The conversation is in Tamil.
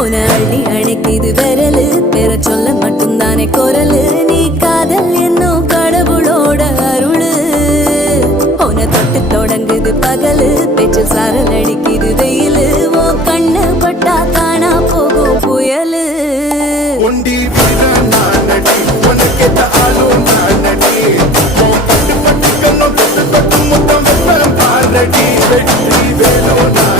உன அள்ளி அணைக்குது விரலு பெற சொல்ல மட்டும்தானே குரலு நீ காதல் என்னும் கடவுளோட அருளு உன தொட்டு தொடங்குது பகலு பேச்சு சாரல் அடிக்குது வெயிலு ஓ கண்ணு பட்டா காணா போகும் புயலு ஒண்டி வீரன் நானடி உனக்கேத்த ஆளும் நானடி பட்டு பட்டு கண்ணம் தொட்டு தொட்டு முத்தம் வெப்பம் பாரடி வெற்றி வேலோ நான்